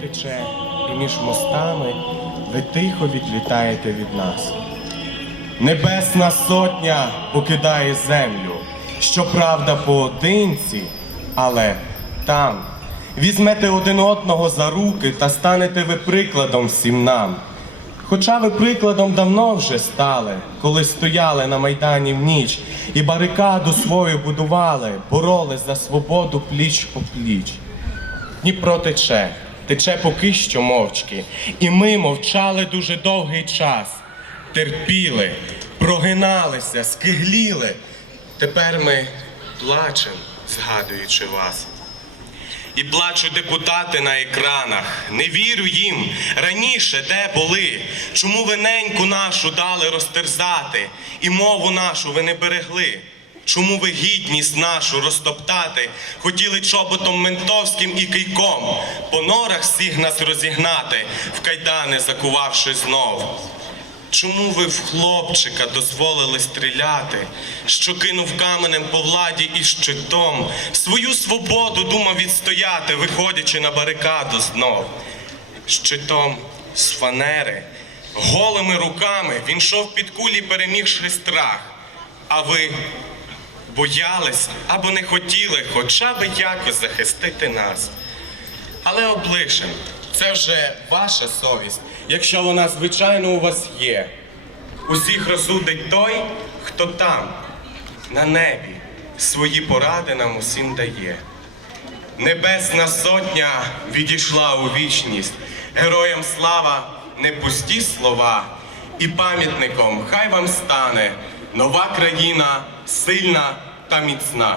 тече, і між мостами ви тихо відлітаєте від нас. Небесна сотня покидає землю, щоправда, поодинці, але там візьмете один одного за руки та станете ви прикладом всім нам. Хоча ви прикладом давно вже стали, коли стояли на майдані в ніч і барикаду свою будували, боролись за свободу пліч о пліч. Дніпро тече, тече поки що мовчки, і ми мовчали дуже довгий час, терпіли, прогиналися, скигліли. Тепер ми плачем, згадуючи вас. І плачуть депутати на екранах. Не вірю їм. Раніше де були? Чому ви неньку нашу дали розтерзати, і мову нашу ви не берегли? Чому ви гідність нашу розтоптати? Хотіли чоботом ментовським і кийком по норах всіх нас розігнати, в кайдани закувавши знов. Чому ви в хлопчика дозволили стріляти, що кинув каменем по владі і щитом, свою свободу думав відстояти, виходячи на барикаду знов. Щитом з фанери, голими руками він йшов під кулі, перемігши страх. А ви боялись або не хотіли хоча б якось захистити нас. Але облишим, це вже ваша совість, якщо вона, звичайно, у вас є. Усіх розсудить той, хто там, на небі, свої поради нам усім дає. Небесна сотня відійшла у вічність, героям слава не пусті слова, і пам'ятником хай вам стане нова країна, сильна та міцна.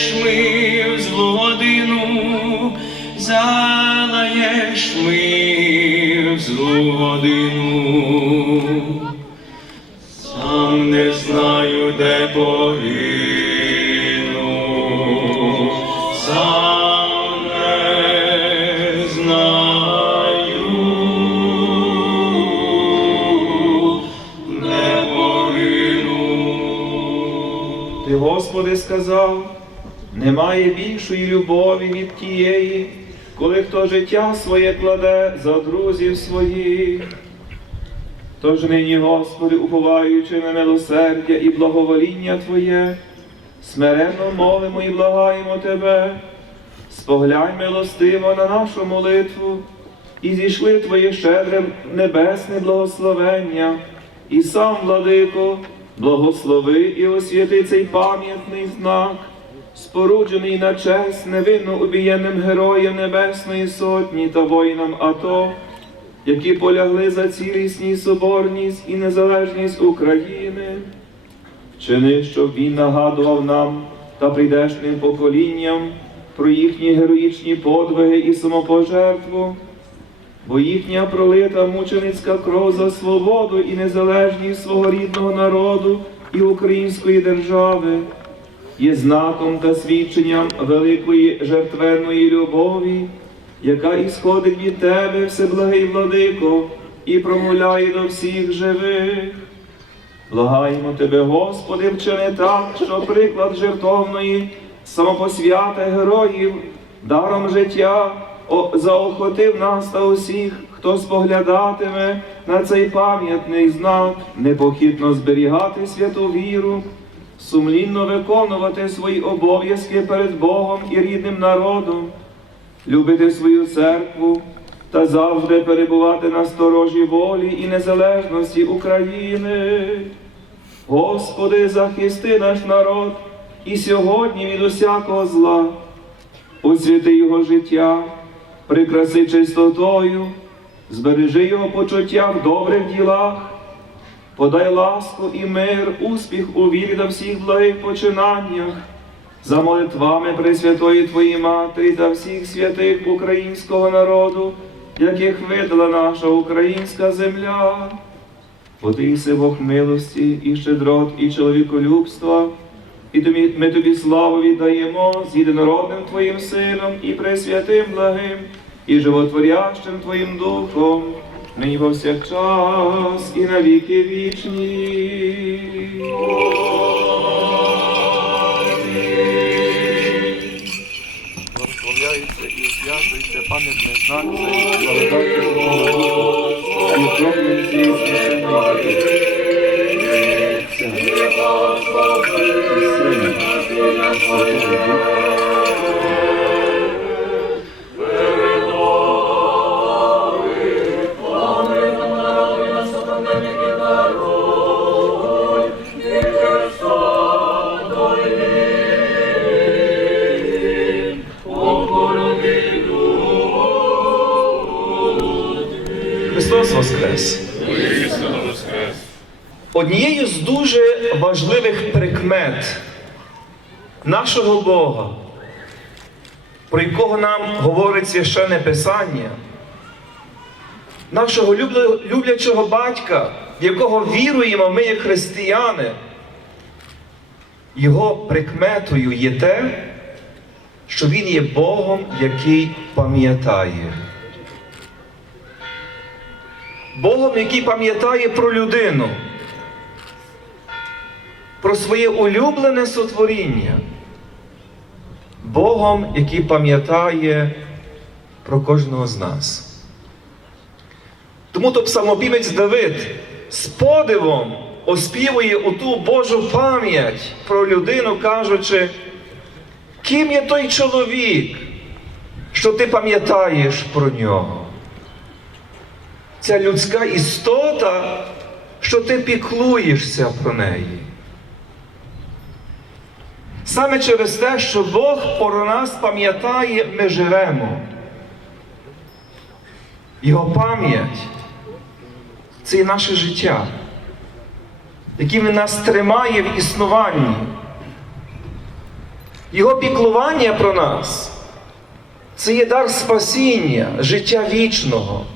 залаєш ми в злу годину, залаєш ми в злу годину. Сам не знаю, де погину, сам не знаю, де погину. Ти, Господи, сказав, немає більшої любові від тієї, коли хто життя своє кладе за друзів своїх. Тож нині, Господи, уповаючи на милосердя і благовоління Твоє, смиренно молимо і благаємо Тебе, споглянь милостиво на нашу молитву, і зійшли Твоє щедре небесне благословення, і сам, владико, благослови і освяти цей пам'ятний знак, споруджений на честь невинно убієнним героям Небесної Сотні та воїнам АТО, які полягли за цілісність, соборність і незалежність України. Вчини, щоб він нагадував нам та прийдешнім поколінням про їхні героїчні подвиги і самопожертву, бо їхня пролита мученицька кров за свободу і незалежність свого рідного народу і української держави є знаком та свідченням великої жертвенної любові, яка ісходить від тебе, всеблагий владико, і промовляє до всіх живих. Благаємо тебе, Господи, вчини так, що приклад жертовної самопосвяти героїв, даром життя заохотив нас та усіх, хто споглядатиме на цей пам'ятний знак, непохитно зберігати святу віру, сумлінно виконувати свої обов'язки перед Богом і рідним народом, любити свою церкву та завжди перебувати на сторожі волі і незалежності України. Господи, захисти наш народ і сьогодні від усякого зла, освяти його життя, прикраси чистотою, збережи його почуття в добрих ділах, подай ласку і мир, успіх у вірі та всіх благих починаннях, за молитвами Пресвятої Твоєї Матері та всіх святих українського народу, яких видала наша українська земля. Бо Бог милості і щедрот, і чоловіколюбства, і ми тобі славу віддаємо з єдинородним Твоїм Сином і пресвятим благим, і животворящим Твоїм Духом, нині повсякчас і на віки вічні. Благословляється і освячується пам'ятне знак цей. Благодати Богу, і окропленці священної Сина, і Христос Воскрес! Однією з дуже важливих прикмет нашого Бога, про якого нам говорить священне Писання, нашого люблячого батька, в якого віруємо ми як християни, його прикметою є те, що Він є Богом, який пам'ятає. Богом, який пам'ятає про людину, про своє улюблене сотворіння, Богом, який пам'ятає про кожного з нас. Тому то псалмопівець Давид з подивом оспівує у ту Божу пам'ять про людину, кажучи, ким є той чоловік, що ти пам'ятаєш про нього ця людська істота, що ти піклуєшся про неї. Саме через те, що Бог про нас пам'ятає, ми живемо. Його пам'ять це є наше життя, Він нас тримає в існуванні. Його піклування про нас це є дар спасіння, життя вічного.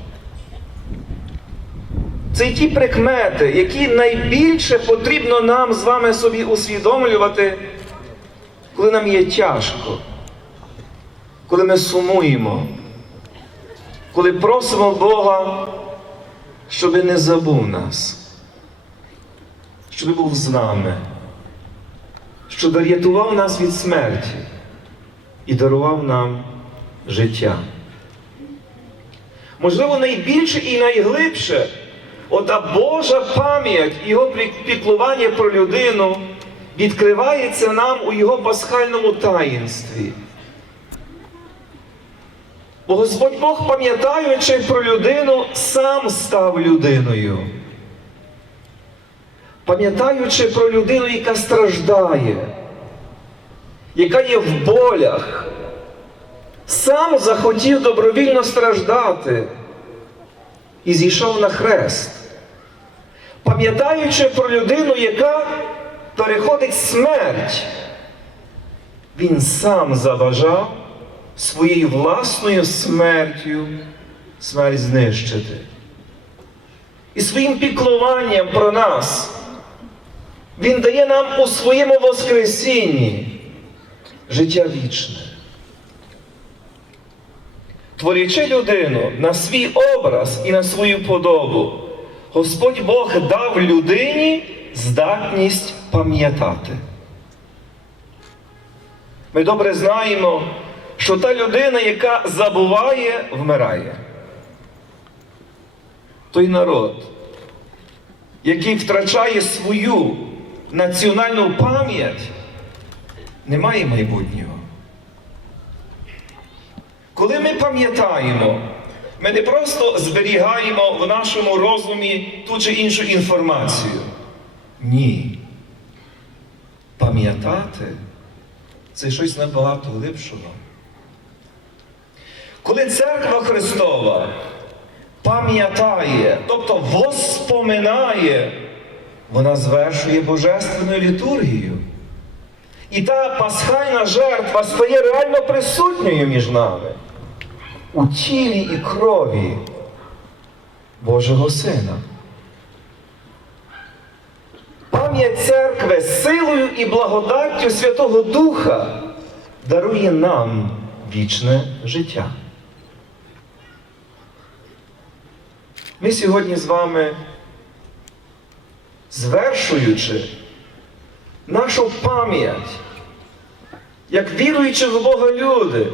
Це ті прикмети, які найбільше потрібно нам з вами собі усвідомлювати, коли нам є тяжко, коли ми сумуємо, коли просимо Бога, щоб не забув нас, щоб був з нами, щоб рятував нас від смерті і дарував нам життя. Можливо, найбільше і найглибше. Ота Божа пам'ять, Його піклування про людину відкривається нам у Його пасхальному таїнстві. Бо Господь Бог, пам'ятаючи про людину, сам став людиною. Пам'ятаючи про людину, яка страждає, яка є в болях, сам захотів добровільно страждати і зійшов на хрест. Пам'ятаючи про людину, яка переходить смерть, він сам заважав своєю власною смертю смерть знищити. І своїм піклуванням про нас Він дає нам у своєму Воскресінні життя вічне. Творячи людину на свій образ і на свою подобу, Господь Бог дав людині здатність пам'ятати. Ми добре знаємо, що та людина, яка забуває, вмирає. Той народ, який втрачає свою національну пам'ять, не має майбутнього. Коли ми пам'ятаємо, Ми не просто зберігаємо в нашому розумі ту чи іншу інформацію. Ні. Пам'ятати це щось набагато глибшого. Коли церква Христова пам'ятає, тобто воспоминає, вона звершує божественну літургію. І та пасхальна жертва стає реально присутньою між нами у тілі і крові Божого Сина. Пам'ять церкви силою і благодаттю Святого Духа дарує нам вічне життя. Ми сьогодні з вами, звершуючи нашу пам'ять, як віруючи в Бога люди,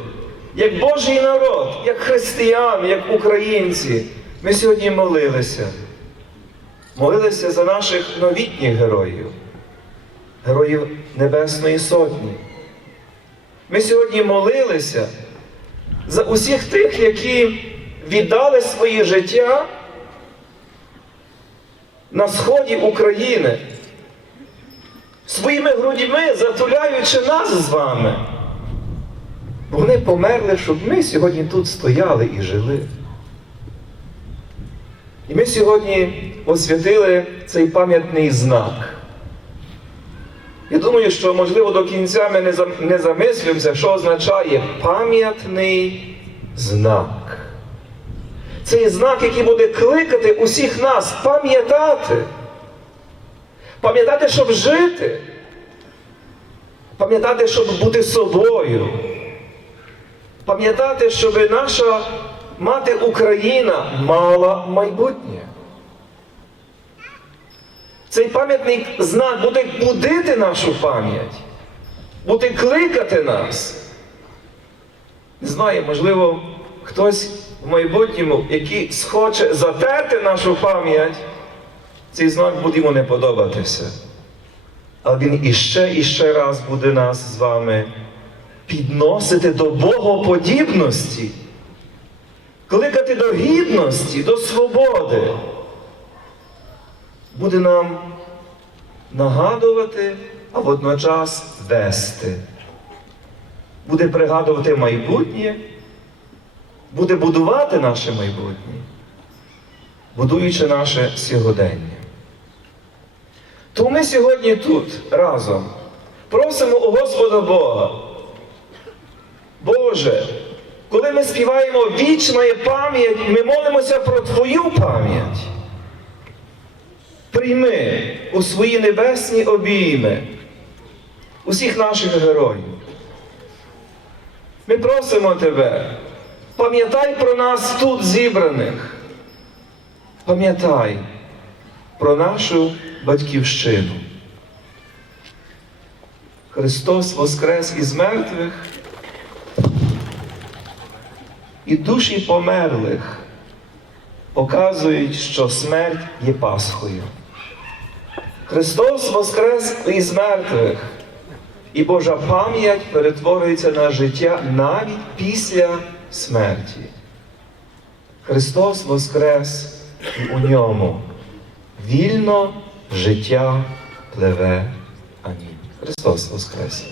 як Божий народ, як християни, як українці, ми сьогодні молилися. Молилися за наших новітніх героїв, героїв Небесної Сотні. Ми сьогодні молилися за усіх тих, які віддали своє життя на сході України, своїми грудьми затуляючи нас з вами. Вони померли, щоб ми сьогодні тут стояли і жили. І ми сьогодні освятили цей пам'ятний знак. Я думаю, що, можливо, до кінця ми не замислюємося, що означає пам'ятний знак. Це знак, який буде кликати усіх нас пам'ятати. Пам'ятати, щоб жити. Пам'ятати, щоб бути собою. Пам'ятати, щоб наша мати Україна мала майбутнє. Цей пам'ятний знак буде будити нашу пам'ять, буде кликати нас. Не знаю, можливо, хтось в майбутньому, який схоче затерти нашу пам'ять, цей знак буде йому не подобатися. Але він іще і ще раз буде нас з вами підносити до богоподібності, кликати до гідності, до свободи. Буде нам нагадувати, а водночас вести. Буде пригадувати майбутнє, буде будувати наше майбутнє, будуючи наше сьогодення. Тому ми сьогодні тут разом просимо у Господа Бога. Боже, коли ми співаємо вічна пам'ять, ми молимося про Твою пам'ять. Прийми у свої небесні обійми усіх наших героїв. Ми просимо Тебе, пам'ятай про нас тут зібраних. Пам'ятай про нашу батьківщину. Христос воскрес із мертвих і душі померлих показують, що смерть є Пасхою. Христос воскрес із мертвих, і Божа пам'ять перетворюється на життя навіть після смерті. Христос воскрес і у ньому вільно життя пливе. Амінь. Христос воскрес!